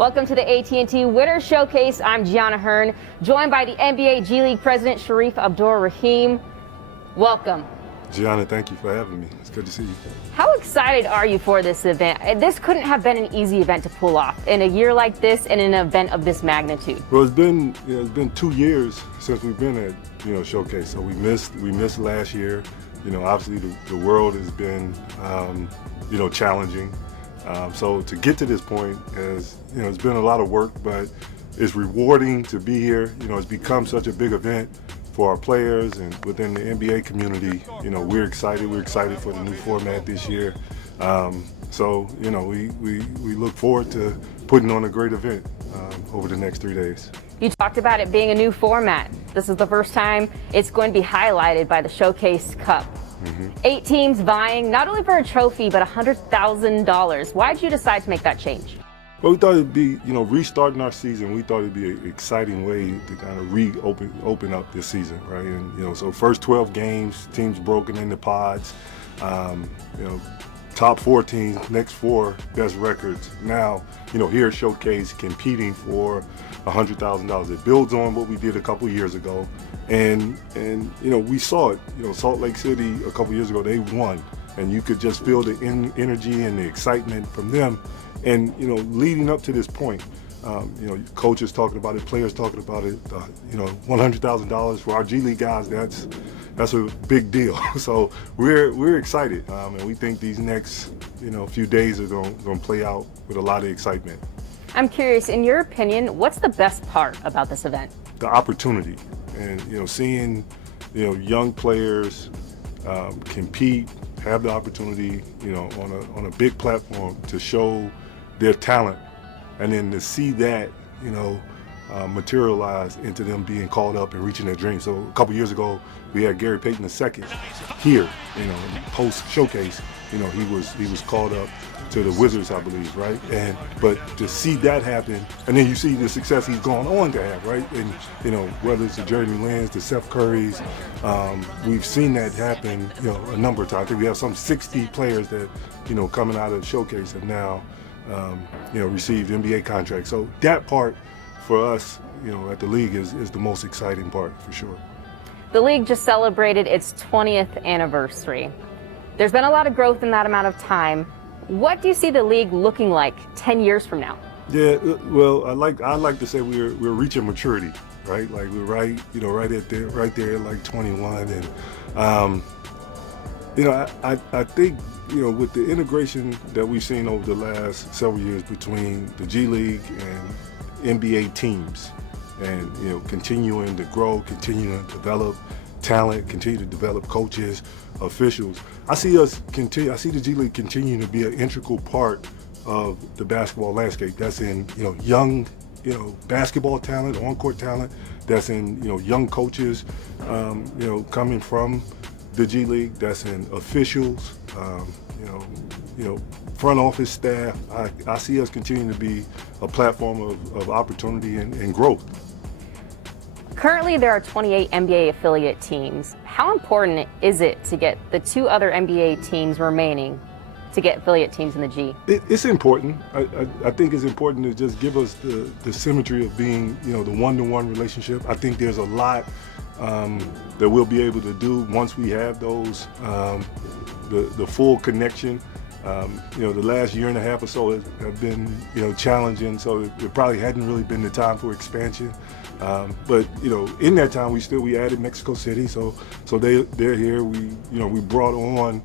Welcome to the AT&T Winter Showcase. I'm Gianna Hearn, joined by the NBA G League President Sharif Abdur-Rahim. Welcome. Gianna, thank you for having me. It's good to see you. How excited are you for this event? This couldn't have been an easy event to pull off in a year like this and an event of this magnitude. Well, it's been 2 years since we've been at Showcase. So we missed last year. Obviously the world has been challenging. So to get to this point it's been a lot of work, but it's rewarding to be here. It's become such a big event for our players and within the NBA community. We're excited. We're excited for the new format this year. So we look forward to putting on a great event over the next 3 days. You talked about it being a new format. This is the first time it's going to be highlighted by the Showcase Cup. 8 teams vying not only for a trophy, but $100,000. Why did you decide to make that change? Well, we thought it'd be, restarting our season. We thought it'd be an exciting way to kind of open up this season, right? And so first 12 games, teams broken into pods. Top 4 teams, next 4 best records. Now, here at Showcase, competing for $100,000. It builds on what we did a couple years ago, and we saw it. Salt Lake City a couple years ago, they won, and you could just feel the energy and the excitement from them. And leading up to this point, coaches talking about it, players talking about it. $100,000 for our G League guys. That's a big deal. So we're excited, and we think these next few days are going to play out with a lot of excitement. I'm curious, in your opinion, what's the best part about this event? The opportunity, and seeing young players compete, have the opportunity on a big platform to show their talent, and then to see that materialize into them being called up and reaching their dreams. So a couple years ago, we had Gary Payton II here, post Showcase. He was called up to the Wizards, I believe, right? But to see that happen, and then you see the success he's gone on to have, right? And whether it's the Jeremy Lin's, the Seth Currys, we've seen that happen, a number of times. I think we have some 60 players that coming out of Showcase have now received NBA contracts. So that part for us, at the league is the most exciting part for sure. The league just celebrated its 20th anniversary. There's been a lot of growth in that amount of time. What do you see the league looking like 10 years from now? Yeah, well, I like to say we're reaching maturity, right? Like we're right there at like 21, and I think with the integration that we've seen over the last several years between the G League and NBA teams, and continuing to grow, continuing to develop talent, continue to develop coaches, officials. I see the G League continuing to be an integral part of the basketball landscape. That's in young basketball talent, on-court talent. That's in young coaches coming from the G League. That's in officials, front office staff. I see us continuing to be a platform of opportunity and growth. Currently, there are 28 NBA affiliate teams. How important is it to get the 2 other NBA teams remaining to get affiliate teams in the G? It's important. I think it's important to just give us the symmetry of being, the one-to-one relationship. I think there's a lot that we'll be able to do once we have those, the full connection. The last year and a half or so have been, challenging, so it probably hadn't really been the time for expansion. But in that time we added Mexico City, so they're here. We brought on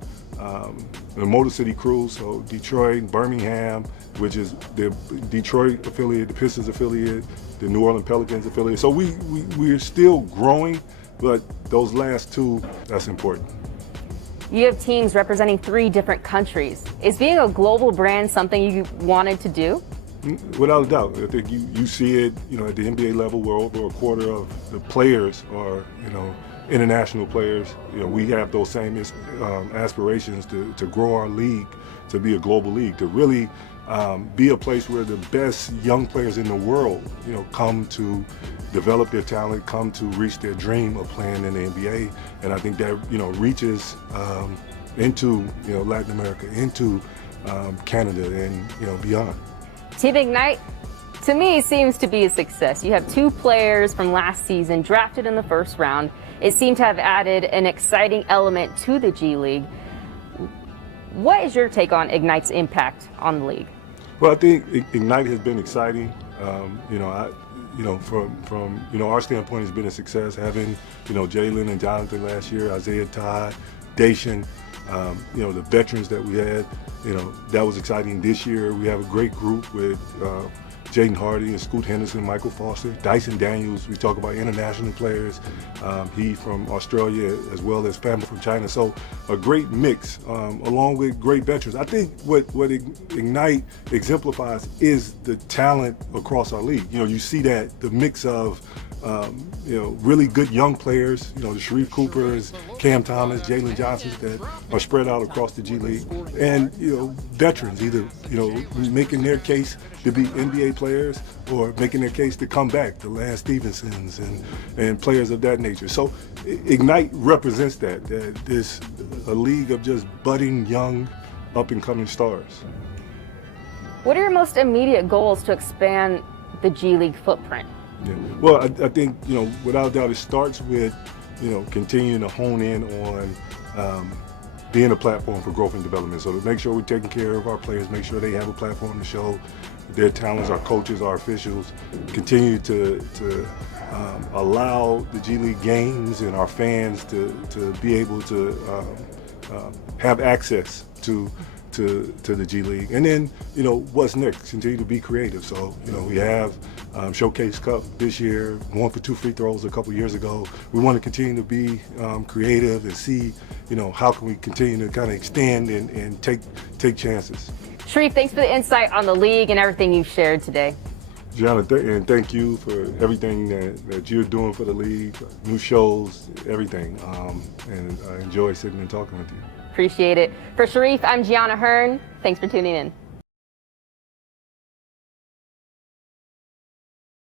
the Motor City Crew, so Detroit, Birmingham, which is the Detroit affiliate, the Pistons affiliate, the New Orleans Pelicans affiliate. So we're still growing, but those last 2, that's important. You have teams representing 3 different countries. Is being a global brand something you wanted to do? Without a doubt. I think you see it, at the NBA level, where over a quarter of the players are, international players. We have those same aspirations to grow our league, to be a global league, to really be a place where the best young players in the world, come to develop their talent, come to reach their dream of playing in the NBA. And I think that, reaches into, Latin America, into Canada, and, beyond. Team Ignite to me, seems to be a success. You have 2 players from last season drafted in the first round. It seemed to have added an exciting element to the G League. What is your take on Ignite's impact on the league? Well, I think Ignite has been exciting. From our standpoint, it's been a success having Jalen and Jonathan last year, Isaiah Todd, Dacian, the veterans that we had. That was exciting. This year we have a great group with Jaden Hardy and Scoot Henderson, Michael Foster, Dyson Daniels. We talk about international players. He from Australia as well as family from China. So a great mix along with great veterans. I think what Ignite exemplifies is the talent across our league. You see that the mix of really good young players, the Sharif Coopers, Cam Thomas, Jalen Johnsons that are spread out across the G League, and veterans either making their case to be NBA players or making their case to come back, the Lance Stevensons and players of that nature. So Ignite represents that this a league of just budding young up and coming stars. What are your most immediate goals to expand the G League footprint? Yeah. Well, I think, without a doubt, it starts with, continuing to hone in on being a platform for growth and development. So to make sure we're taking care of our players, make sure they have a platform to show their talents, our coaches, our officials, continue to allow the G League games and our fans to be able to have access to the G League. And then, what's next? Continue to be creative. So, we have Showcase Cup this year, 1 for 2 free throws a couple years ago. We want to continue to be creative and see, how can we continue to kind of extend and take chances. Sharif, thanks for the insight on the league and everything you've shared today. Gianna, and thank you for everything that you're doing for the league, new shows, everything. And I enjoy sitting and talking with you. Appreciate it. For Sharif, I'm Gianna Hearn. Thanks for tuning in.